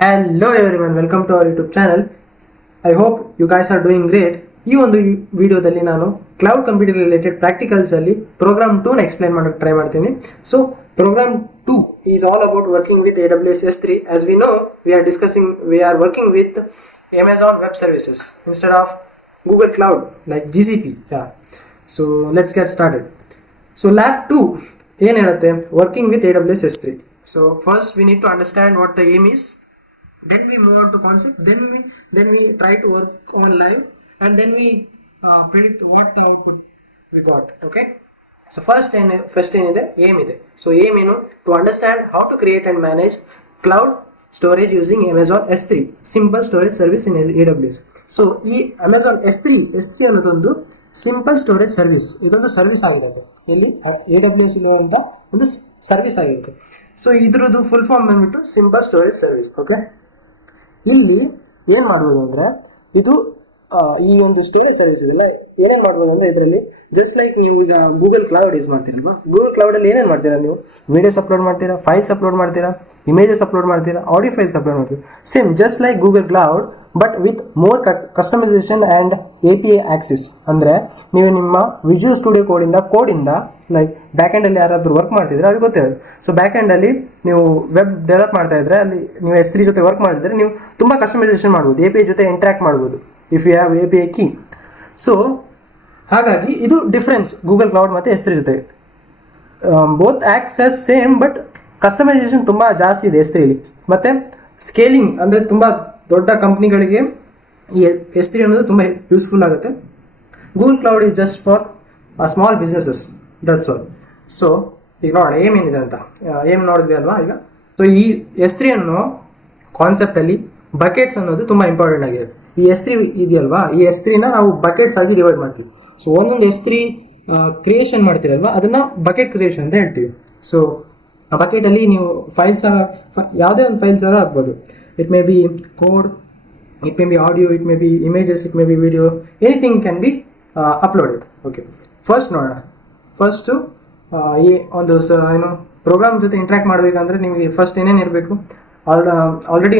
Hello everyone, welcome to our YouTube channel. I hope you guys are doing great. ಈ ಒಂದು ವಿಡಿಯೋದಲ್ಲಿ ನಾನು cloud computing related practicals ಅಲ್ಲಿ program 2 ನ explain ಮಾಡೋಕೆ ಟ್ರೈ ಮಾಡ್ತೀನಿ. So program 2 is all about working with AWS S3. As we know, we are working with Amazon Web Services instead of Google Cloud like GCP. Yeah. So let's get started. So lab 2 ಏನು ಹೇಳುತ್ತೆ? Working with AWS S3. So first we need to understand what the aim is. Then we move on to concept. Then we try to work on live, and then we predict what the output we got. Okay. So first ಏನಿದೆ aim ಇದೆ. So aim ಏನು? To understand how to create and manage cloud storage using Amazon S3 simple storage service in AWS. So ಈ Amazon S3 ಅನ್ನೋದೊಂದು simple storage service. ಇದೊಂದು service ಆಗಿರುತ್ತೆ. ಇಲ್ಲಿ AWS ಇರುವಂತ ಒಂದು ಸರ್ವಿಸ್ ಆಗಿರುತ್ತೆ. ಸೊ ಇದ್ರದ್ದು ಫುಲ್ ಫಾರ್ಮ್ ಬಂದ್ಬಿಟ್ಟು ಸಿಂಪಲ್ ಸ್ಟೋರೇಜ್ ಸರ್ವಿಸ್. ಓಕೆ. ಇಲ್ಲಿ ಏನ್ ಮಾಡ್ಬೋದು ಅಂದ್ರೆ ಇದು ಈ ಒಂದು ಸ್ಟೋರೇಜ್ ಸರ್ವಿಸ್ ಇದೆಲ್ಲ ಏನೇನ್ ಮಾಡ್ಬೋದು ಅಂದ್ರೆ ಇದರಲ್ಲಿ ಜಸ್ಟ್ ಲೈಕ್ ನೀವು ಈಗ ಗೂಗಲ್ ಕ್ಲೌಡ್ ಯೂಸ್ ಮಾಡ್ತೀರಲ್ವಾ, ಗೂಗಲ್ ಕ್ಲೌಡ್ ಅಲ್ಲಿ ಏನೇನ್ ಮಾಡ್ತೀರಾ ನೀವು? ವಿಡಿಯೋಸ್ ಅಪ್ಲೋಡ್ ಮಾಡ್ತೀರಾ, ಫೈಲ್ಸ್ ಅಪ್ಲೋಡ್ ಮಾಡ್ತೀರಾ, ಇಮೇಜಸ್ ಅಪ್ಲೋಡ್ ಮಾಡ್ತೀರಾ, ಆಡಿಯೋ ಫೈಲ್ಸ್ ಅಪ್ಲೋಡ್ ಮಾಡ್ತೀರಾ. Same just like Google cloud but with more customisation and API access. ಅಂದ್ರೆ ನೀವು ನಿಮ್ಮ ವಿಜುವಲ್ ಸ್ಟುಡಿಯೋ ಕೋಡಿಂದ ಲೈಕ್ ಬ್ಯಾಕ್ ಎಂಡ್ ಅಲ್ಲಿ ಯಾರಾದ್ರೂ ವರ್ಕ್ ಮಾಡ್ತಿದ್ರೆ ಅವ್ರಿಗೆ ಗೊತ್ತಿರೋದು. ಸೊ ಬ್ಯಾಕ್ ಎಂಡ್ ಅಲ್ಲಿ ನೀವು ವೆಬ್ ಡೆವಲಪ್ ಮಾಡ್ತಾ ಇದ್ರೆ ಅಲ್ಲಿ ನೀವು S3 ಜೊತೆ ವರ್ಕ್ ಮಾಡಿದ್ರೆ ನೀವು ತುಂಬಾ ಕಸ್ಟಮೈಸೇಷನ್ ಮಾಡ್ಬೋದು, API ಜೊತೆ ಇಂಟ್ರಾಕ್ಟ್ ಮಾಡ್ಬೋದು if you have API key. So ಹಾಗಾಗಿ ಇದು ಡಿಫ್ರೆನ್ಸ್ ಗೂಗಲ್ ಕ್ಲೌಡ್ ಮತ್ತೆ S3 ಜೊತೆ. Both acts as same but customisation ತುಂಬಾ ಜಾಸ್ತಿ ಇದೆ S3 ಮತ್ತೆ ಸ್ಕೇಲಿಂಗ್ ಅಂದ್ರೆ ತುಂಬಾ ದೊಡ್ಡ ಕಂಪ್ನಿಗಳಿಗೆ ಈ S3 ಅನ್ನೋದು ತುಂಬಾ ಯೂಸ್ಫುಲ್ ಆಗುತ್ತೆ. Google cloud is just for small businesses, that's all. So ಈಗ ನೋಡೋಣ ಏಮ್ ಏನಿದೆ ಅಂತ. ಏಮ್ ನೋಡಿದ್ವಿ ಅಲ್ವಾ ಈಗ. ಸೊ ಈ S3 ಅನ್ನೋ ಕಾನ್ಸೆಪ್ಟ್ ಅಲ್ಲಿ ಬಕೆಟ್ಸ್ ಅನ್ನೋದು ತುಂಬಾ ಇಂಪಾರ್ಟೆಂಟ್ ಆಗಿರುತ್ತೆ. ಈ S3 ಇದೆಯಲ್ವಾ, ಈ S3 ನ ನಾವು ಬಕೆಟ್ಸ್ ಆಗಿ ಡಿವೈಡ್ ಮಾಡ್ತೀವಿ. ಸೊ ಒಂದೊಂದು S3 ಕ್ರಿಯೇಷನ್ ಮಾಡ್ತೀರಲ್ವಾ, ಅದನ್ನ ಬಕೆಟ್ ಕ್ರಿಯೇಷನ್ ಅಂತ ಹೇಳ್ತೀವಿ. ಸೊ ಆ ಬಕೆಟ್ ಅಲ್ಲಿ ನೀವು ಫೈಲ್ಸ್ ಯಾವುದೇ ಒಂದು ಫೈಲ್ಸ್ ಆಗ್ಬೋದು. It may be code, it may be audio, it may be images, it may be video, anything can be uploaded. Okay. First ನೋಡೋಣ. ಫಸ್ಟು ಈ ಒಂದು ಏನು ಪ್ರೋಗ್ರಾಮ್ ಜೊತೆ ಇಂಟ್ರಾಕ್ಟ್ ಮಾಡಬೇಕಂದ್ರೆ ನಿಮಗೆ ಫಸ್ಟ್ ಏನೇನು ಇರಬೇಕು? Already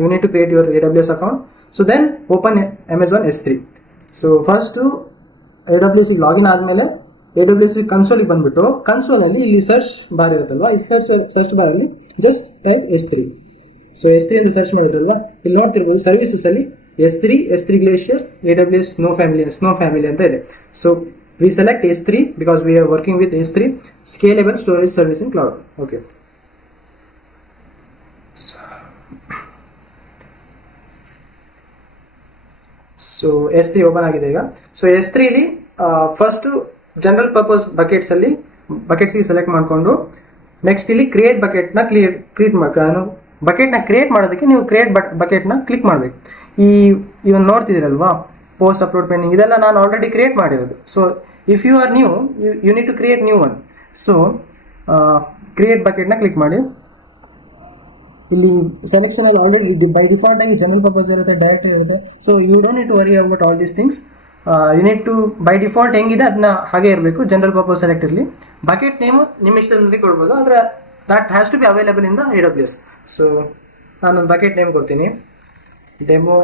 you need to create your AWS account. So then open Amazon S3. So first AWS login ಆದಮೇಲೆ AWS ಕನ್ಸೋಲಿಗೆ ಬಂದ್ಬಿಟ್ಟು ಕನ್ಸೋಲಲ್ಲಿ ಇಲ್ಲಿ ಸರ್ಚ್ ಬಾರ್ ಇರುತ್ತಲ್ವಾ, ಈ ಸರ್ಚ್ ಬಾರಲ್ಲಿ just type S3. So S3 ಅಂತ ಸರ್ಚ್ ಮಾಡಿದ್ರಲ್ವಾ, ಇಲ್ಲಿ ನೋಡ್ತಿರ್ಬೋದು ಸರ್ವಿಸಸ್ ಅಲ್ಲಿ S3 Glacier, AWS snow family ಅಂತ ಇದೆ. So we select S3 because we are working with S3 scalable storage service in cloud. Okay. So S3 open ಆಗಿದೆ ಈಗ. So S3 ಇಲ್ಲಿ first general purpose ಬಕೆಟ್ಸ್ಗೆ select ಮಾಡಿಕೊಂಡು next ಇಲ್ಲಿ create ಬಕೆಟ್ನ create ಮಾಡೋದಕ್ಕೆ ನೀವು ಕ್ರಿಯೇಟ್ ಬಕೆಟ್ನ ಕ್ಲಿಕ್ ಮಾಡಬೇಕು. ಇವನ್ ನೋಡ್ತಿದ್ದೀರಲ್ವಾ, ಪೋಸ್ಟ್ ಅಪ್ಲೋಡ್ ಪೆಂಡಿಂಗ್ ಇದೆಲ್ಲ ನಾನು ಆಲ್ರೆಡಿ ಕ್ರಿಯೇಟ್ ಮಾಡಿರೋದು. So if you are new you need to create new one. So create ಬಕೆಟ್ನ ಕ್ಲಿಕ್ ಮಾಡಿ. ಇಲ್ಲಿ ಸೆಲೆಕ್ಷನ್ ಅಲ್ಲಿ ಆಲ್ರೆಡಿ ಬೈ ಡಿಫಾಲ್ಟ್ ಆಗಿ ಜನರಲ್ ಪರ್ಪಸ್ ಇರುತ್ತೆ, ಡೈರೆಕ್ಟರಿ ಇರುತ್ತೆ. So you don't need to worry about all these things. You need to by default ಹೆಂಗಿದೆ ಅದನ್ನ ಹಾಗೆ ಇರಬೇಕು. ಜನರಲ್ ಪರ್ಪಸ್ ಸೆಲೆಕ್ಟ್ ಇರಲಿ. ಬಕೆಟ್ ನೇಮು ನಿಮ್ಮ ಇಷ್ಟದಲ್ಲಿ ಕೊಡ್ಬೋದು, ಆದರೆ that has to be available in the AWS. So ನಾನೊಂದು ಬಕೆಟ್ ನೇಮ್ ಕೊಡ್ತೀನಿ, ಡೆಮೋ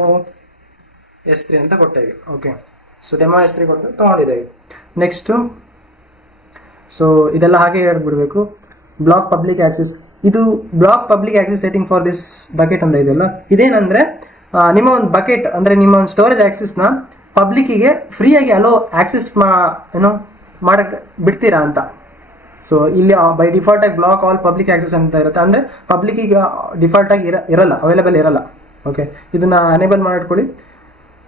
S3 ಅಂತ ಕೊಟ್ಟೇವೆ. ಓಕೆ. ಸೊ ಡೆಮೋ S3 ಕೊಟ್ಟು ತೊಗೊಂಡಿದ್ದೇವೆ. ನೆಕ್ಸ್ಟು ಸೊ ಇದೆಲ್ಲ ಹಾಗೆ ಹೇಳ್ಬಿಡ್ಬೇಕು. ಬ್ಲಾಕ್ ಪಬ್ಲಿಕ್ ಆಕ್ಸೆಸ್, ಇದು block public access setting for this bucket ಅಂತ ಇದೆಯಲ್ಲ, ಇದೇನಂದ್ರೆ ನಿಮ್ಮ ಒಂದು ಬಕೆಟ್ ಅಂದ್ರೆ ನಿಮ್ಮ ಒಂದು ಸ್ಟೋರೇಜ್ ಆಕ್ಸೆಸ್ನ ಪಬ್ಲಿಕ್ಕಿಗೆ ಫ್ರೀಯಾಗಿ ಅಲೋ ಆಕ್ಸೆಸ್ ಮಾಡಕ್ಕೆ ಬಿಡ್ತೀರಾ ಅಂತ. ಸೊ ಇಲ್ಲಿ ಬೈ ಡಿಫಾಲ್ಟ್ ಆಗಿ ಬ್ಲಾಕ್ ಆಲ್ ಪಬ್ಲಿಕ್ ಆಕ್ಸೆಸ್ ಅಂತ ಇರುತ್ತೆ, ಅಂದ್ರೆ ಪಬ್ಲಿಕ್ಕಿಗೆ ಡಿಫಾಲ್ಟ್ ಆಗಿ ಇರಲ್ಲ, ಅವೈಲೇಬಲ್ ಇರಲ್ಲ. ಓಕೆ. ಇದನ್ನ ಅನೇಬಲ್ ಮಾಡಿಟ್ಕೊಳ್ಳಿ.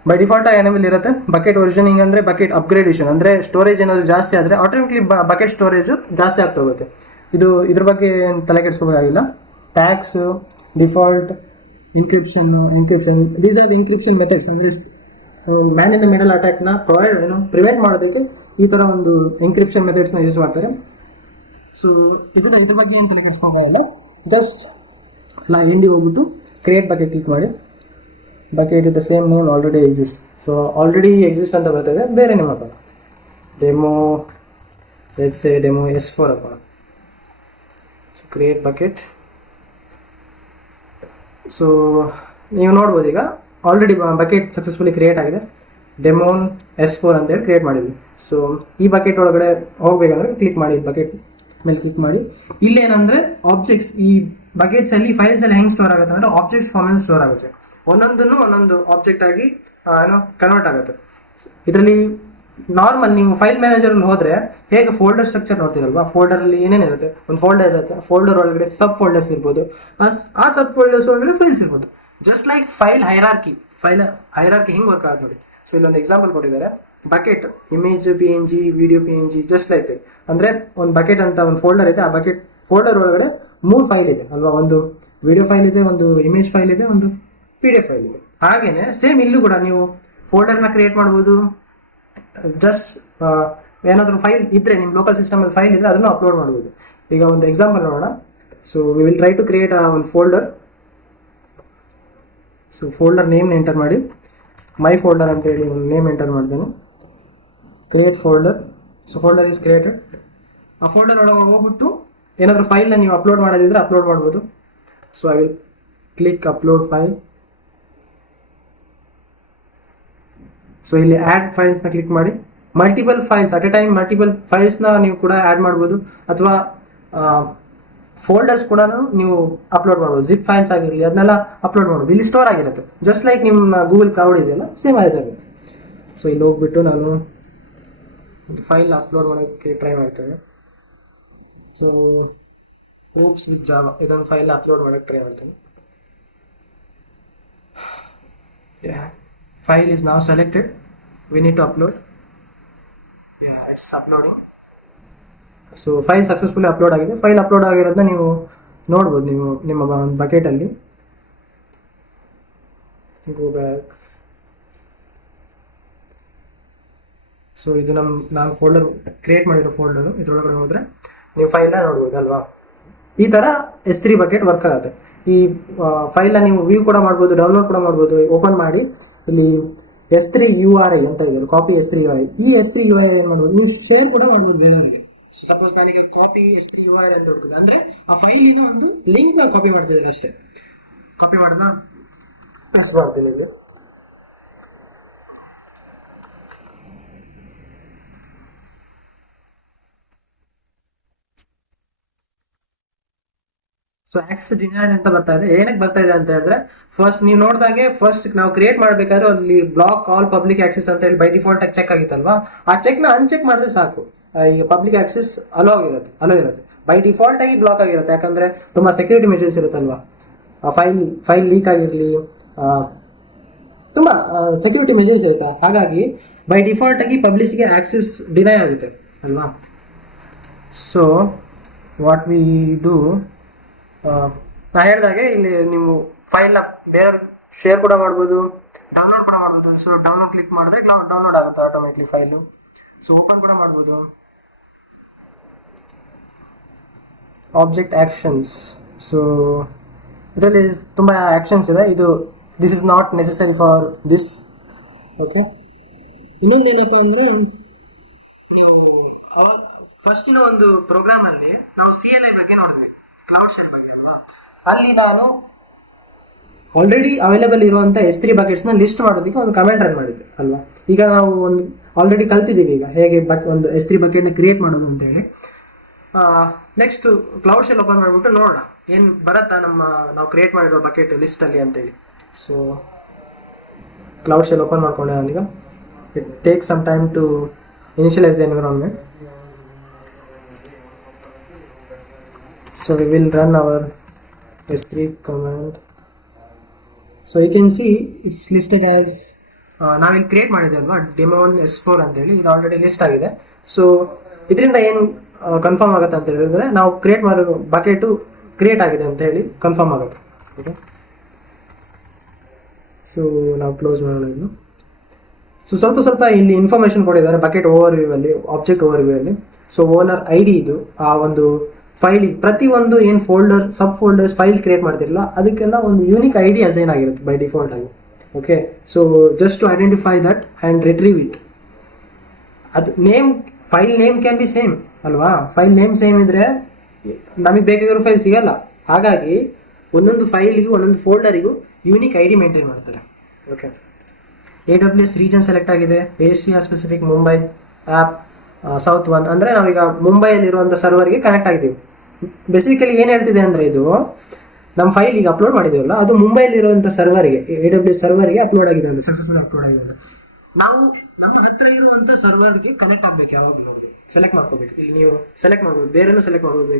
ಬೈ ಡಿಫಾಲ್ಟ್ ಆಗಿ ಅನೇಬಲ್ ಇರುತ್ತೆ. ಬಕೆಟ್ ಒರಿಜಿನಿಂಗ್ ಅಂದ್ರೆ ಬಕೆಟ್ ಅಪ್ಗ್ರೇಡೇಷನ್, ಅಂದ್ರೆ ಸ್ಟೋರೇಜ್ ಏನಾದ್ರು ಜಾಸ್ತಿ ಆದರೆ ಆಟೋಮೆಟಿಕ್ಲಿ ಬಕೆಟ್ ಸ್ಟೋರೇಜ್ ಜಾಸ್ತಿ ಆಗ್ತಾ ಹೋಗುತ್ತೆ. ಇದ್ರ ಬಗ್ಗೆ ತಲೆ ಕೆಡಿಸ್ಕೋಬೇಕಾಗಿಲ್ಲ. Tags, default, encryption these are the encryption methods. ಅಂದ್ರೆ ಮ್ಯಾನ್ ಇನ್ ದ ಮಿಡಲ್ ಅಟ್ಯಾಕ್ನ ಪ್ರಿವೆಂಟ್ ಮಾಡೋದಕ್ಕೆ ಈ ಥರ ಒಂದು ಇನ್ಕ್ರಿಪ್ಷನ್ ಮೆಥಡ್ಸ್ನ ಯೂಸ್ ಮಾಡ್ತಾರೆ. ಸೊ ಇದ್ರ ಬಗ್ಗೆ ಏನು ತಲೆ ಕೆಡಿಸ್ಕೋಬೇಕಾಗಿಲ್ಲ. ಜಸ್ಟ್ ಎಂಡಿ ಹೋಗ್ಬಿಟ್ಟು ಕ್ರಿಯೇಟ್ ಬಕೆಟ್ ಕ್ಲಿಕ್ ಮಾಡಿ. Bucket the same name already exist. So already exist ಅಂತ ಬರ್ತದೆ, ಬೇರೆ ನೇಮ್ ಹಾಕೋಣ. ಡೆಮೋ S4 ಹಾಕೋಣ. So create bucket. ಸೊ ನೀವು ನೋಡ್ಬೋದು ಈಗ ಆಲ್ರೆಡಿ ಬಕೆಟ್ ಸಕ್ಸಸ್ಫುಲಿ ಕ್ರಿಯೇಟ್ ಆಗಿದೆ. ಡೆಮೋನ್ S4 ಅಂತೇಳಿ ಕ್ರಿಯೇಟ್ ಮಾಡಿದ್ವಿ. ಸೊ ಈ ಬಕೆಟ್ ಒಳಗಡೆ ಹೋಗ್ಬೇಕಂದ್ರೆ ಕ್ಲಿಕ್ ಮಾಡಿ, ಬಕೆಟ್ ಮೇಲೆ ಕ್ಲಿಕ್ ಮಾಡಿ. ಇಲ್ಲೇನಂದ್ರೆ ಆಬ್ಜೆಕ್ಟ್ಸ್, ಈ ಬಕೆಟ್ಸ್ ಅಲ್ಲಿ ಫೈಲ್ಸ್ ಎಲ್ಲ ಹೆಂಗ್ ಸ್ಟೋರ್ ಆಗುತ್ತೆ ಅಂದ್ರೆ ಆಬ್ಜೆಕ್ಟ್ಸ್ ಫಾರ್ಮ್ ಅಲ್ಲಿ ಸ್ಟೋರ್ ಆಗುತ್ತೆ. ಒಂದೊಂದು ಆಬ್ಜೆಕ್ಟ್ ಆಗಿ ಕನ್ವರ್ಟ್ ಆಗುತ್ತೆ. ಇದರಲ್ಲಿ ನಾರ್ಮಲ್ ನೀವು ಫೈಲ್ ಮ್ಯಾನೇಜರ್ ಅಲ್ಲಿ ಹೋದ್ರೆ ಹೇಗೆ ಫೋಲ್ಡರ್ ಸ್ಟ್ರಕ್ಚರ್ ನೋಡ್ತೀರಲ್ವಾ, ಫೋಲ್ಡರ್ ಅಲ್ಲಿ ಏನೇನಿರುತ್ತೆ, ಒಂದು ಫೋಲ್ಡರ್ ಇರುತ್ತೆ, ಫೋಲ್ಡರ್ ಒಳಗಡೆ ಸಬ್ ಫೋಲ್ಡರ್ಸ್ ಇರ್ಬೋದು, ಆ ಸಬ್ ಫೋಲ್ಡರ್ಸ್ ಒಳಗಡೆ ಫೈಲ್ಸ್ ಇರ್ಬೋದು. ಜಸ್ಟ್ ಲೈಕ್ ಫೈಲ್ ಹೈರಾರ್ಕಿ ಹಿಂಗ್ ವರ್ಕ್ ಆಗುತ್ತೆ ನೋಡಿ. ಸೊ ಇಲ್ಲೊಂದು ಎಕ್ಸಾಂಪಲ್ ಕೊಟ್ಟಿದ್ದಾರೆ, bucket image PNG, video PNG, just like that. ಅಂದ್ರೆ ಒಂದು ಬಕೆಟ್ ಅಂತ ಒಂದು ಫೋಲ್ಡರ್ ಇದೆ, ಆ ಬಕೆಟ್ ಫೋಲ್ಡರ್ ಒಳಗಡೆ 3 ಫೈಲ್ ಇದೆ ಅಲ್ವಾ, ಒಂದು ವಿಡಿಯೋ ಫೈಲ್ ಇದೆ, ಒಂದು ಇಮೇಜ್ ಫೈಲ್ ಇದೆ, ಒಂದು PDF ಫೈಲ್ ಇದೆ. ಹಾಗೇನೆ ಸೇಮ್ ಇಲ್ಲೂ ಕೂಡ ನೀವು ಫೋಲ್ಡರ್ನ ಕ್ರಿಯೇಟ್ ಮಾಡ್ಬೋದು. ಜಸ್ಟ್ ಏನಾದರೂ ಫೈಲ್ ಇದ್ರೆ ನಿಮ್ಮ ಲೋಕಲ್ ಸಿಸ್ಟಮ್ ಅಲ್ಲಿ ಫೈಲ್ ಇದ್ರೆ ಅದನ್ನು ಅಪ್ಲೋಡ್ ಮಾಡ್ಬೋದು. ಈಗ ಒಂದು ಎಕ್ಸಾಂಪಲ್ ನೋಡೋಣ. So we will try to create ಒಂದು folder. So folder name enter ಮಾಡಿ, ಮೈ ಫೋಲ್ಡರ್ ಅಂತ ಹೇಳಿ ಒಂದು ನೇಮ್ ಎಂಟರ್ ಮಾಡ್ತೇನೆ. Create folder. So folder is created. ಆ ಫೋಲ್ಡರ್ ಒಳಗೆ ಹೋಗ್ಬಿಟ್ಟು ಏನಾದರೂ ಫೈಲ್ನ ನೀವು ಅಪ್ಲೋಡ್ ಮಾಡೋದಿದ್ರೆ ಅಪ್ಲೋಡ್ ಮಾಡ್ಬೋದು. So I will click upload file. So ಇಲ್ಲಿ ಆ್ಯಡ್ ಫೈಲ್ಸ್ನ ಕ್ಲಿಕ್ ಮಾಡಿ, multiple files at a time, multiple ಫೈಲ್ಸ್ನ ನೀವು ಕೂಡ ಆ್ಯಡ್ ಮಾಡ್ಬೋದು, ಅಥವಾ ಫೋಲ್ಡರ್ಸ್ ಕೂಡ ನೀವು ಅಪ್ಲೋಡ್ ಮಾಡ್ಬೋದು. ಜಿಪ್ ಫೈಲ್ಸ್ ಆಗಿರಲಿ ಅದನ್ನೆಲ್ಲ ಅಪ್ಲೋಡ್ ಮಾಡ್ಬೋದು. ಇಲ್ಲಿ ಸ್ಟೋರ್ ಆಗಿರುತ್ತೆ, ಜಸ್ಟ್ ಲೈಕ್ ನಿಮ್ಮ ಗೂಗಲ್ ಕ್ಲೌಡ್ ಇದೆಯಲ್ಲ, ಸೇಮ್ ಆಗಿದೆ. ಸೊ ಇಲ್ಲಿ ಹೋಗ್ಬಿಟ್ಟು ನಾನು ಒಂದು ಫೈಲ್ ಅಪ್ಲೋಡ್ ಮಾಡೋಕ್ಕೆ ಟ್ರೈ ಮಾಡ್ತೇನೆ. ಸೊ ಓಪ್ಸ್ ವಿತ್ ಜಾವಾ ಇದೊಂದು ಫೈಲ್ ಅಪ್ಲೋಡ್ ಮಾಡೋಕ್ಕೆ ಟ್ರೈ ಮಾಡ್ತೇನೆ. File is now selected. We need to upload. It's uploading. So file successfully upload ಆಗಿದೆ. ಫೈಲ್ ಅಪ್ಲೋಡ್ ಆಗಿರೋದನ್ನ ನೀವು ನೋಡ್ಬೋದು. ನೀವು ನಿಮ್ಮ ಬಕೆಟ್ ಅಲ್ಲಿ ಗೋ ಬ್ಯಾಕ್. ಸೊ ಇದು ನಾನು ಫೋಲ್ಡರ್ ಕ್ರಿಯೇಟ್ ಮಾಡಿರೋ ಫೋಲ್ಡರ್. ಇದ್ರೊಳಗಡೆ ಹೋದ್ರೆ ನೀವು ಫೈಲ್ನ ನೋಡ್ಬೋದು ಅಲ್ವಾ. ಈ ತರ S3 ಬಕೆಟ್ ವರ್ಕ್ ಆಗುತ್ತೆ. ಈ ಫೈಲ್ನ ನೀವು ವ್ಯೂ ಕೂಡ ಮಾಡ್ಬೋದು, ಡೌನ್ಲೋಡ್ ಕೂಡ ಮಾಡ್ಬೋದು. ಓಪನ್ ಮಾಡಿ ಇಲ್ಲಿ S3 URI ಅಂತ ಇದೆ, ಕಾಪಿ S3 URI. ಈ S3 URI ಏನ್ ಮಾಡ್ಬೋದು, ನೀವು ಶೇರ್ ಕೂಡ ಮಾಡ್ಬೋದು ಬೇರೆಯವರಿಗೆ. ಸಪೋಸ್ ನಾನೀಗ ಕಾಪಿ S3 URI ಅಂತ ಹುಡುಕಿದೆ ಅಂದ್ರೆ ಆ ಫೈಲಿನ ಒಂದು ಲಿಂಕ್ ನ ಕಾಪಿ ಮಾಡ್ತಿದ್ದೇನೆ ಅಷ್ಟೇ. ಕಾಪಿ ಮಾಡಿದ ಪಾಸ್ ಮಾಡ್ತೀನಿ ಇಲ್ಲಿ. ಸೊ ಆಕ್ಸೆಸ್ ಡಿನೈಡ್ ಅಂತ ಬರ್ತಾ ಇದೆ. ಏನಕ್ಕೆ ಬರ್ತಾ ಇದೆ ಅಂತ ಹೇಳಿದ್ರೆ, ಫಸ್ಟ್ ನೀವು ನೋಡಿದಾಗೆ ಫಸ್ಟ್ ನಾವು ಕ್ರಿಯೇಟ್ ಮಾಡಬೇಕಾದ್ರೆ ಅಲ್ಲಿ ಬ್ಲಾಕ್ ಆಲ್ ಪಬ್ಲಿಕ್ ಆಕ್ಸೆಸ್ ಅಂತ ಹೇಳಿ ಬೈ ಡಿಫಾಲ್ಟ್ ಆಗಿ ಚೆಕ್ ಆಗಿತ್ತಲ್ವಾ, ಆ ಚೆಕ್ ನ ಅನ್ಚೆಕ್ ಮಾಡಿದ್ರೆ ಸಾಕು. ಈಗ ಪಬ್ಲಿಕ್ ಆಕ್ಸೆಸ್ ಅಲೋ ಇರುತ್ತೆ. ಬೈ ಡಿಫಾಲ್ಟ್ ಆಗಿ ಬ್ಲಾಕ್ ಆಗಿರುತ್ತೆ, ಯಾಕಂದ್ರೆ ತುಂಬಾ ಸೆಕ್ಯೂರಿಟಿ ಮೆಜರ್ಸ್ ಇರುತ್ತಲ್ವಾ. ಫೈಲ್ ಲೀಕ್ ಆಗಿರಲಿ, ತುಂಬಾ ಸೆಕ್ಯೂರಿಟಿ ಮೆಜರ್ಸ್ ಇರುತ್ತೆ. ಹಾಗಾಗಿ ಬೈ ಡಿಫಾಲ್ಟ್ ಆಗಿ ಪಬ್ಲಿಕ್ಗೆ ಆಕ್ಸೆಸ್ ಡಿನೈ ಆಗುತ್ತೆ ಅಲ್ವಾ. ಸೊ ವಾಟ್ ವಿ ಡೂ, ನಾ ಹೇಳಿದಾಗೆ ಇಲ್ಲಿ ನೀವು ಫೈಲ್ನ ಬೇರೆ ಶೇರ್ ಕೂಡ ಮಾಡ್ಬೋದು, ಡೌನ್ಲೋಡ್ ಕೂಡ ಮಾಡ್ಬೋದು. ಸೊ ಡೌನ್ಲೋಡ್ ಕ್ಲಿಕ್ ಮಾಡಿದ್ರೆ ಡೌನ್ಲೋಡ್ ಆಗುತ್ತೆ ಆಟೋಮೆಟಿಕ್ಲಿ ಫೈಲು. ಸೊ ಓಪನ್ ಕೂಡ ಮಾಡ್ಬೋದು. Object actions. ಸೊ ಇದರಲ್ಲಿ ತುಂಬಾ ಆಕ್ಷನ್ಸ್ ಇದೆ. This is not necessary for this. Okay, ಇನ್ನೊಂದೇನಪ್ಪ ಅಂದ್ರೆ, ನೀವು ಫಸ್ಟಿನ ಒಂದು ಪ್ರೋಗ್ರಾಮ್ ಅಲ್ಲಿ ನಾವು CLI ಬಗ್ಗೆ ನೋಡಿದ್ವಿ, ಕ್ಲೌಡ್ ಶೆಲ್ ಬಗ್ಗೆ ಅಲ್ವಾ. ಅಲ್ಲಿ ನಾನು ಆಲ್ರೆಡಿ ಅವೈಲೇಬಲ್ ಇರುವಂತ S3 ಬಕೆಟ್ಸ್ ನ ಲಿಸ್ಟ್ ಮಾಡೋದಕ್ಕೆ ಒಂದು ಕಮೆಂಟ್ ರನ್ ಮಾಡಿದ್ದೆ ಅಲ್ವಾ. ಈಗ ನಾವು ಒಂದು ಆಲ್ರೆಡಿ ಕಲ್ತಿದ್ದೀವಿ ಈಗ ಹೇಗೆ ಒಂದು S3 ಬಕೆಟ್ ನ ಕ್ರಿಯೇಟ್ ಮಾಡೋದು ಅಂತ ಹೇಳಿ. ನೆಕ್ಸ್ಟ್ ಕ್ಲೌಡ್ ಶೆಲ್ ಓಪನ್ ಮಾಡ್ಬಿಟ್ಟು ನೋಡೋಣ ಏನ್ ಬರತ್ತಾ ನಾವು ಕ್ರಿಯೇಟ್ ಮಾಡಿರೋ ಬಕೆಟ್ ಲಿಸ್ಟ್ ಅಲ್ಲಿ ಅಂತ ಹೇಳಿ. ಸೊ ಕ್ಲೌಡ್ ಶೆಲ್ ಓಪನ್ ಮಾಡ್ಕೊಂಡೆ ನಾನೀಗ. It take some time to initialise the environment. So we will run our S3 command. So you can see it's listed as ನಾವಿಲ್ಲಿ ಕ್ರಿಯೇಟ್ ಮಾಡಿದೆ ಅಲ್ವಾ, ಡೆಮೋನ್ S4 ಅಂತ ಹೇಳಿ. ಇದು ಆಲ್ರೆಡಿ ಲಿಸ್ಟ್ ಆಗಿದೆ. ಸೊ ಇದರಿಂದ ಏನು ಕನ್ಫರ್ಮ್ ಆಗುತ್ತೆ ಅಂತ ಹೇಳಿದ್ರೆ, ನಾವು ಕ್ರಿಯೇಟ್ ಮಾಡಿರೋ ಬಕೆಟು ಕ್ರಿಯೇಟ್ ಆಗಿದೆ ಅಂತ ಹೇಳಿ ಕನ್ಫರ್ಮ್ ಆಗುತ್ತೆ. ಓಕೆ, ಸೊ ನಾವು ಕ್ಲೋಸ್ ಮಾಡೋಣ ಇದನ್ನು. ಸೊ ಸ್ವಲ್ಪ ಇಲ್ಲಿ ಇನ್ಫಾರ್ಮೇಶನ್ ಕೊಟ್ಟಿದ್ದಾರೆ ಬಕೆಟ್ ಓವರ್ ವ್ಯೂ ಅಲ್ಲಿ, ಆಬ್ಜೆಕ್ಟ್ ಓವರ್ ವ್ಯೂ ಅಲ್ಲಿ. ಸೊ ಓನರ್ ID ಇದು, ಆ ಒಂದು ಫೈಲ್ ಪ್ರತಿಯೊಂದು ಏನು folder sub folders file create ಮಾಡ್ತಿರಲ್ಲ ಅದಕ್ಕೆಲ್ಲ ಒಂದು ಯೂನಿಕ್ ID ಅಸೈನ್ ಆಗಿರುತ್ತೆ ಬೈ ಡಿಫಾಲ್ಟ್ ಆಗಿ. Okay, so just to identify that and retrieve it. ಅದು file name can be same ಅಲ್ವಾ. ಫೈಲ್ ನೇಮ್ ಸೇಮ್ ಇದ್ರೆ ನಮಗೆ ಬೇಕಾಗಿರೋ ಫೈಲ್ ಸಿಗಲ್ಲ. ಹಾಗಾಗಿ ಒಂದೊಂದು ಫೈಲಿಗೂ ಒಂದೊಂದು ಫೋಲ್ಡರಿಗೂ ಯೂನಿಕ್ ಐ ಡಿ ಮೇಂಟೈನ್ ಮಾಡ್ತಾರೆ. ಓಕೆ, AWS ರೀಜನ್ ಸೆಲೆಕ್ಟ್ ಆಗಿದೆ, Asia specific Mumbai app south 1 ಅಂದರೆ ನಾವೀಗ ಮುಂಬೈಯಲ್ಲಿರುವಂಥ ಸರ್ವರ್ಗೆ ಕನೆಕ್ಟ್ ಆಗಿದ್ದೀವಿ. ಬೇಸಿಕಲಿ ಏನು ಹೇಳ್ತಿದೆ ಅಂದರೆ ಇದು ನಮ್ಮ ಫೈಲ್ ಈಗ ಅಪ್ಲೋಡ್ ಮಾಡಿದ್ದೀವಲ್ಲ ಅದು ಮುಂಬೈಲಿರುವಂಥ ಸರ್ವರ್ಗೆ AWS ಸರ್ವರ್ಗೆ ಅಪ್ಲೋಡ್ ಆಗಿದೆ ಅಂತ, ಸಕ್ಸಸ್ಫುಲ್ ಅಪ್ಲೋಡ್ ಆಗಿದೆ ಅಂತ. ನಾವು ನಮ್ಮ ಹತ್ರ ಇರುವಂಥ ಸರ್ವರ್ಗೆ ಕನೆಕ್ಟ್ ಆಗಬೇಕು. ಯಾವಾಗಲೂ ಸೆಲೆಕ್ಟ್ ಮಾಡ್ಕೋಬೇಕು. ಇಲ್ಲಿ ನೀವು ಸೆಲೆಕ್ಟ್ ಮಾಡ್ಬೋದು, ಬೇರೆನೂ ಸೆಲೆಕ್ಟ್ ಮಾಡ್ಬೋದು.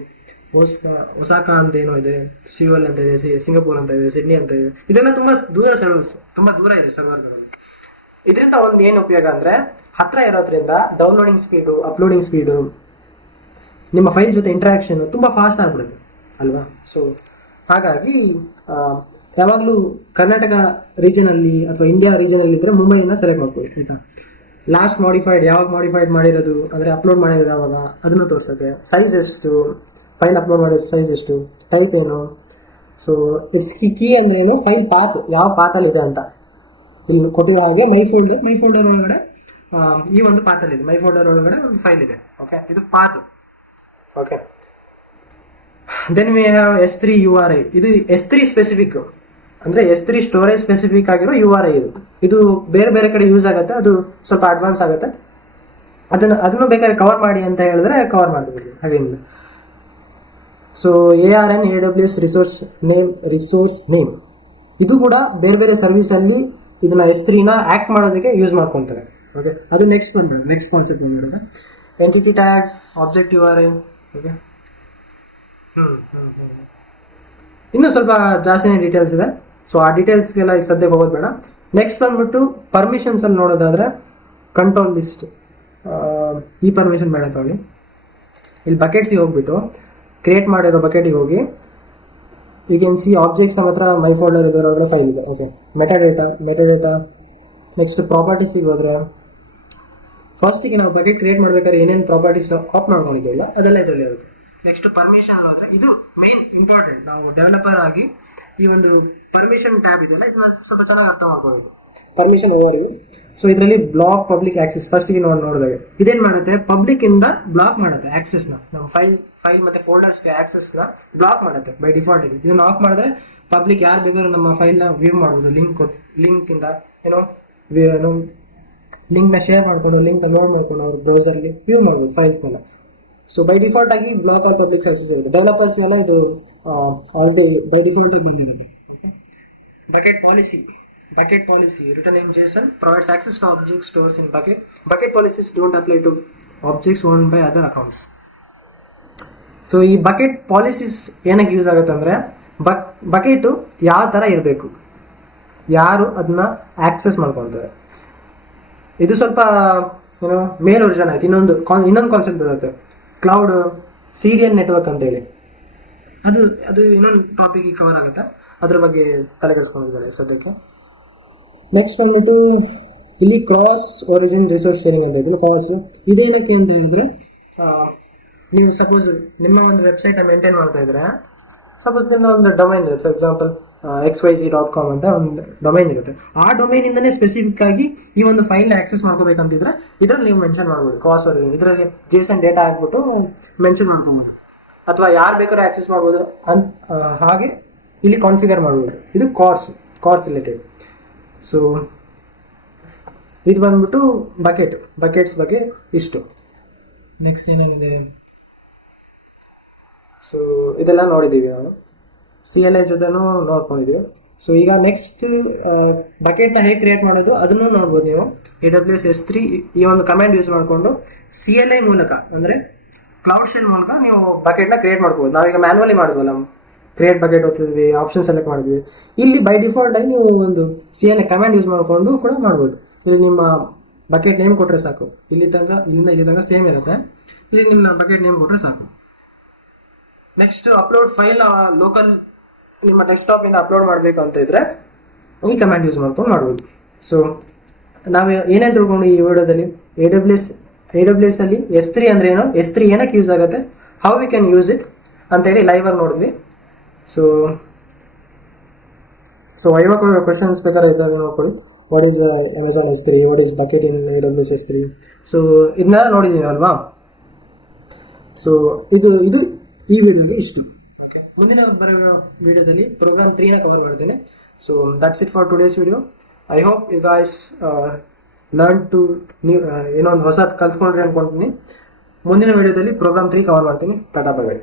ಒಸಾಕಾ ಅಂತ ಏನೋ ಇದೆ, ಸಿಯೋಲ್ ಅಂತ ಇದೆ, ಸಿಂಗಪೂರ್ ಅಂತ ಇದೆ, ಸಿಡ್ನಿ ಅಂತ ಇದೆ. ಇದೆಲ್ಲ ತುಂಬ ದೂರ ಸರ್ವರ್ಸ್, ತುಂಬ ದೂರ ಇದೆ ಸರ್ವರ್ಗಳು. ಇದರಿಂದ ಒಂದು ಏನು ಉಪಯೋಗ ಅಂದರೆ ಹತ್ರ ಇರೋದ್ರಿಂದ ಡೌನ್ಲೋಡಿಂಗ್ ಸ್ಪೀಡು, ಅಪ್ಲೋಡಿಂಗ್ ಸ್ಪೀಡು, ನಿಮ್ಮ ಫೈಲ್ ಜೊತೆ ಇಂಟ್ರಾಕ್ಷನ್ ತುಂಬ ಫಾಸ್ಟ್ ಆಗಿಬಿಡುತ್ತೆ ಅಲ್ವಾ. ಸೊ ಹಾಗಾಗಿ ಯಾವಾಗಲೂ ಕರ್ನಾಟಕ ರೀಜನಲ್ಲಿ ಅಥವಾ ಇಂಡಿಯಾ ರೀಜನಲ್ಲಿ ಇದ್ದರೆ ಮುಂಬೈನ ಸೆಲೆಕ್ಟ್ ಮಾಡ್ಕೊಳ್ಳಿ ಆಯಿತಾ. ಲಾಸ್ಟ್ ಮಾಡಿಫೈಡ್ ಯಾವಾಗ ಮಾಡಿಫೈಡ್ ಮಾಡಿರೋದು ಅಂದರೆ ಅಪ್ಲೋಡ್ ಮಾಡಿರೋದು ಯಾವಾಗ ಅದನ್ನು ತೋರಿಸುತ್ತೆ. ಸೈಜ್ ಎಷ್ಟು, ಫೈಲ್ ಅಪ್ಲೋಡ್ ಮಾಡಿರೋ ಸೈಜ್ ಎಷ್ಟು, ಟೈಪ್ ಏನು. ಸೊ ಇಟ್ಸ್ ಕೀ ಅಂದರೆ ಏನು, ಫೈಲ್ ಪಾತ್ ಯಾವ ಪಾತಲ್ಲಿದೆ ಅಂತ ಇಲ್ಲಿ ಕೊಟ್ಟಿರೋ ಹಾಗೆ ಮೈ ಫೋಲ್ಡರ್ ಒಳಗಡೆ ಈ ಒಂದು ಪಾತಲ್ಲಿದೆ. ಮೈ ಫೋಲ್ಡರ್ ಒಳಗಡೆ ಒಂದು ಫೈಲ್ ಇದೆ. ಓಕೆ, ಇದು path. Okay, then we have S3 URI. ಇದು S3 ಸ್ಪೆಸಿಫಿಕ್ ಅಂದರೆ S3 ಸ್ಟೋರೇಜ್ ಸ್ಪೆಸಿಫಿಕ್ ಆಗಿರೋ URI. ಇದು ಬೇರೆ ಬೇರೆ ಕಡೆ ಯೂಸ್ ಆಗುತ್ತೆ, ಅದು ಸ್ವಲ್ಪ ಅಡ್ವಾನ್ಸ್ ಆಗುತ್ತೆ. ಅದನ್ನು ಬೇಕಾದ್ರೆ ಕವರ್ ಮಾಡಿ ಅಂತ ಹೇಳಿದ್ರೆ ಕವರ್ ಮಾಡ್ತೀವಿ ಹಾಗೇನಿಲ್ಲ. So ARN AWS resource name ಇದು ಕೂಡ ಬೇರೆ ಬೇರೆ ಸರ್ವಿಸಲ್ಲಿ ಇದನ್ನ S3ನ ಆ್ಯಕ್ಟ್ ಮಾಡೋದಕ್ಕೆ ಯೂಸ್ ಮಾಡ್ಕೊತಾರೆ. ಓಕೆ, ಅದು ನೆಕ್ಸ್ಟ್ ಬಂದ್ಬಿಡೋದು, ನೆಕ್ಸ್ಟ್ ಕಾನ್ಸೆಪ್ಟ್ ಬಂದ್ಬಿಡೋದು. Entity tag, object URI. Okay, ಇನ್ನೂ ಸ್ವಲ್ಪ ಜಾಸ್ತಿನೇ ಡೀಟೇಲ್ಸ್ ಇದೆ. ಸೊ ಆ ಡೀಟೇಲ್ಸ್ಗೆಲ್ಲ ಈಗ ಸದ್ಯಕ್ಕೆ ಹೋಗೋದು ಬೇಡ. ನೆಕ್ಸ್ಟ್ ಬಂದ್ಬಿಟ್ಟು ಪರ್ಮಿಷನ್ಸಲ್ಲಿ ನೋಡೋದಾದರೆ ಕಂಟ್ರೋಲ್ ಲಿಸ್ಟ್, ಈ ಪರ್ಮಿಷನ್ ಬೇಡ ತೊಗೊಳ್ಳಿ. ಇಲ್ಲಿ ಬಕೆಟ್ಸಿಗೆ ಹೋಗ್ಬಿಟ್ಟು ಕ್ರಿಯೇಟ್ ಮಾಡಿರೋ ಬಕೆಟಿಗೆ ಹೋಗಿ ಯು ಕ್ಯಾನ್ ಸಿ ಆಬ್ಜೆಕ್ಟ್ಸ್ ನಮ್ಮ ಹತ್ರ ಮೈ ಫೋಲ್ಡರ್ ಇದರೊಳಗಡೆ ಫೈಲ್ ಇದೆ. Okay, metadata. ನೆಕ್ಸ್ಟ್ ಪ್ರಾಪರ್ಟೀಸಿಗೆ ಹೋದರೆ ಫಸ್ಟಿಗೆ ನಾವು ಬಕೆಟ್ ಕ್ರಿಯೇಟ್ ಮಾಡ್ಬೇಕಾದ್ರೆ ಏನೇನು ಪ್ರಾಪರ್ಟೀಸ್ ಆಫ್ ಮಾಡ್ಕೊಂಡಿದ್ದೀವಲ್ಲ ಅದೆಲ್ಲ ಇದರಲ್ಲಿ ಇರುತ್ತೆ. ನೆಕ್ಸ್ಟ್ ಪರ್ಮಿಷನ್ ಹೋದರೆ ಇದು ಮೇನ್ ಇಂಪಾರ್ಟೆಂಟ್. ನಾವು ಡೆವಲಪರ್ ಆಗಿ ಈ ಒಂದು ಪರ್ಮಿಷನ್ ಟ್ಯಾಬ್ ಇದೆಯಲ್ಲ ಇದು ಸ್ವಲ್ಪ ಚೆನ್ನಾಗಿ ಅರ್ಥ ಮಾಡ್ಕೊಬೇಕು. ಪರ್ಮಿಷನ್ ಓವರ್ ಇವು. ಸೊ ಇದರಲ್ಲಿ ಬ್ಲಾಕ್ ಪಬ್ಲಿಕ್ ಆಕ್ಸೆಸ್ ಫಸ್ಟಿಗೆ ನೋಡಿದಾಗ ಇದೇನು ಮಾಡುತ್ತೆ, ಪಬ್ಲಿಕ್ ಇಂದ ಬ್ಲಾಕ್ ಮಾಡುತ್ತೆ ಆಕ್ಸೆಸ್ನ. ನಮ್ಮ ಫೈಲ್ ಮತ್ತು ಫೋಲ್ಡರ್ಸ್ಗೆ ಆಕ್ಸೆಸ್ನ ಬ್ಲಾಕ್ ಮಾಡುತ್ತೆ ಬೈ ಡಿಫಾಲ್ಟ್. ಇದನ್ನು ಆಫ್ ಮಾಡಿದ್ರೆ ಪಬ್ಲಿಕ್ ಯಾರು ಬೇಕಾದ್ರೂ ನಮ್ಮ ಫೈಲ್ನ ವ್ಯೂ ಮಾಡ್ಬೋದು. ಲಿಂಕಿಂದ ಏನೋ ಲಿಂಕ್ನ ಶೇರ್ ಮಾಡ್ಕೊಂಡು, ಲಿಂಕ್ನ ಲೋಡ್ ಮಾಡ್ಕೊಂಡು ಅವ್ರ ಬ್ರೌಸರ್ಲಿ ವ್ಯೂ ಮಾಡ್ಬೋದು ಫೈಲ್ಸ್ನೆಲ್ಲ. ಸೊ ಬೈ ಡಿಫಾಲ್ಟ್ ಆಗಿ ಬ್ಲಾಕ್ ಆರ್ ಪಬ್ಲಿಕ್ ಆಕ್ಸೆಸ್ ಇರುತ್ತೆ. ಡೆವಲಪರ್ಸ್ಗೆಲ್ಲ ಇದು ಆಲ್ರೆಡಿ ಬೈ ಡಿಫಾಲ್ಟ್ ಆಗಿ ಬಂದಿದೆ. Bucket policy written in JSON provides access to object stores in bucket. Bucket policies don't apply to objects owned by other accounts. So ಈ bucket policies ಏನಕ್ಕೆ use ಆಗುತ್ತೆ ಅಂದರೆ bucket ಯಾವ ಥರ ಇರಬೇಕು, ಯಾರು ಅದನ್ನ ಆಕ್ಸೆಸ್ ಮಾಡ್ಕೊತಾರೆ. ಇದು ಸ್ವಲ್ಪ ಏನೋ ಮೇಲ್ ವರ್ಷನ್ ಆಯ್ತು. ಇನ್ನೊಂದು ಕಾನ್ಸೆಪ್ಟ್ ಬರುತ್ತೆ, ಕ್ಲೌಡ್ CDN ನೆಟ್ವರ್ಕ್ ಅಂತೇಳಿ. ಅದು ಇನ್ನೊಂದು ಟಾಪಿಕ್ಗೆ ಕವರ್ ಆಗುತ್ತೆ, ಅದ್ರ ಬಗ್ಗೆ ತಲೆ ಕೆಡಿಸ್ಕೊಂಡಿದ್ದಾರೆ ಸದ್ಯಕ್ಕೆ. ನೆಕ್ಸ್ಟ್ ಬಂದ್ಬಿಟ್ಟು ಇಲ್ಲಿ ಕ್ರಾಸ್ ಒರಿಜಿನ್ ರಿಸೋರ್ಸ್ ಶೇರಿಂಗ್ ಅಂತ ಇದನ್ನು ಕಾಲ್ಸ್. ಇದೇನಕ್ಕೆ ಅಂತ ಹೇಳಿದ್ರೆ ನೀವು ಸಪೋಸ್ ನಿಮ್ಮ ಒಂದು ವೆಬ್ಸೈಟ್ನ ಮೇಂಟೈನ್ ಮಾಡ್ತಾ ಇದ್ರೆ, ಸಪೋಸ್ ನಿಮ್ಮ ಒಂದು ಡೊಮೈನ್ ಇರುತ್ತೆ, ಫಾರ್ ಎಕ್ಸಾಂಪಲ್ xyz.com ಅಂತ ಒಂದು ಡೊಮೈನ್ ಇರುತ್ತೆ. ಆ ಡೊಮೈನಿಂದನೇ ಸ್ಪೆಸಿಫಿಕ್ ಆಗಿ ಈ ಒಂದು ಫೈಲ್ನ ಆಕ್ಸೆಸ್ ಮಾಡ್ಕೋಬೇಕಂತಿದ್ರೆ ಇದರಲ್ಲಿ ನೀವು ಮೆನ್ಷನ್ ಮಾಡ್ಬೋದು ಕ್ರಾಸ್ ಒರಿಜಿನ್. ಇದರಲ್ಲಿ JSON ಡೇಟಾ ಹಾಕ್ಬಿಟ್ಟು ಮೆನ್ಷನ್ ಮಾಡ್ಕೊಬೋದು, ಅಥವಾ ಯಾರು ಬೇಕಾದ್ರೂ ಆಕ್ಸೆಸ್ ಮಾಡ್ಬೋದು ಹಾಗೆ ಇಲ್ಲಿ ಕಾನ್ಫಿಗರ್ ಮಾಡ್ಬೋದು. ಇದು ಕಾರ್ಸ್ ರಿಲೇಟೆಡ್. ಸೊ ಇದು ಬಂದ್ಬಿಟ್ಟು ಬಕೆಟ್ಸ್ ಬಗ್ಗೆ ಇಷ್ಟು. ನೆಕ್ಸ್ಟ್ ಏನೇನಿದೆ, ಸೊ ಇದೆಲ್ಲ ನೋಡಿದ್ದೀವಿ ನಾವು, CLI ಜೊತೆನೂ ನೋಡ್ಕೊಂಡಿದ್ದೀವಿ. ಸೊ ಈಗ ನೆಕ್ಸ್ಟ್ ಬಕೆಟ್ನ ಹೇಗೆ ಕ್ರಿಯೇಟ್ ಮಾಡೋದು ಅದನ್ನು ನೋಡ್ಬೋದು ನೀವು. AWS S3 ಈ ಒಂದು ಕಮಾಂಡ್ ಯೂಸ್ ಮಾಡಿಕೊಂಡು CLI ಮೂಲಕ ಅಂದರೆ ಕ್ಲೌಡ್ ಶೆಲ್ ಮೂಲಕ ನೀವು ಬಕೆಟ್ನ ಕ್ರಿಯೇಟ್ ಮಾಡ್ಬೋದು. ನಾವೀಗ ಮ್ಯಾನ್ಯುವಲಿ ಮಾಡಿದ್ವಲ್ಲ, ಕ್ರಿಯೇಟ್ ಬಕೆಟ್ ಓದ್ತಿದ್ವಿ, ಆಪ್ಷನ್ ಸೆಲೆಕ್ಟ್ ಮಾಡಿದ್ವಿ. ಇಲ್ಲಿ ಬೈ ಡಿಫಾಲ್ಟ್ ಆಗಿ ನೀವು ಒಂದು CLI ಕಮಾಂಡ್ ಯೂಸ್ ಮಾಡಿಕೊಂಡು ಕೂಡ ಮಾಡ್ಬೋದು. ಇಲ್ಲಿ ನಿಮ್ಮ ಬಕೆಟ್ ನೇಮ್ ಕೊಟ್ಟರೆ ಸಾಕು. ಇಲ್ಲಿಂದ ಇಲ್ಲಿ ತನಕ ಸೇಮ್ ಇರುತ್ತೆ. ಇಲ್ಲಿ ನಿಮ್ಮ ಬಕೆಟ್ ನೇಮ್ ಕೊಟ್ಟರೆ ಸಾಕು. ನೆಕ್ಸ್ಟ್ ಅಪ್ಲೋಡ್ ಫೈಲ್ ಲೋಕಲ್ ನಿಮ್ಮ ಡೆಸ್ಕ್ಟಾಪಿಂದ ಅಪ್ಲೋಡ್ ಮಾಡಬೇಕು ಅಂತ ಇದ್ರೆ ಈ ಕಮಾಂಡ್ ಯೂಸ್ ಮಾಡ್ಕೊಂಡು ಮಾಡ್ಬೋದು. ಸೊ ನಾವು ಏನೇನು ತಿಳ್ಕೊಂಡು ಈ ವಿಡಿಯೋದಲ್ಲಿ AWS ಅಲ್ಲಿ S3 ಅಂದ್ರೆ ಏನು, S3 ಏನಕ್ಕೆ ಯೂಸ್ ಆಗುತ್ತೆ, how we can use it ಅಂತೇಳಿ ಲೈವಾಗಿ ನೋಡಿದ್ವಿ. ಸೊ ಐವಾಗ ಕ್ವಶನ್ಸ್ ಬೇಕಾದ್ರೆ ಇದ್ದಾಗ ನೋಡ್ಕೊಳ್ಳಿ. What is Amazon S3, what is bucket in AWS S3. So ಇದನ್ನೆಲ್ಲ ನೋಡಿದ್ದೀವಿ ಅಲ್ವಾ. ಸೊ ಇದು ಈ ವಿಡಿಯೋಗೆ ಇಷ್ಟು. ಓಕೆ. ಮುಂದಿನ ಬರುವ ವಿಡಿಯೋದಲ್ಲಿ ಪ್ರೋಗ್ರಾಮ್ 3ನ ಕವರ್ ಮಾಡ್ತೇನೆ. So that's it for today's video. I hope you guys learn to ಏನೋ ಒಂದು ಹೊಸದು ಕಲ್ತ್ಕೊಂಡ್ರಿ ಅನ್ಕೊಂತೀನಿ. ಮುಂದಿನ ವಿಡಿಯೋದಲ್ಲಿ ಪ್ರೋಗ್ರಾಮ್ 3 ಕವರ್ ಮಾಡ್ತೀನಿ. Tata bye bye.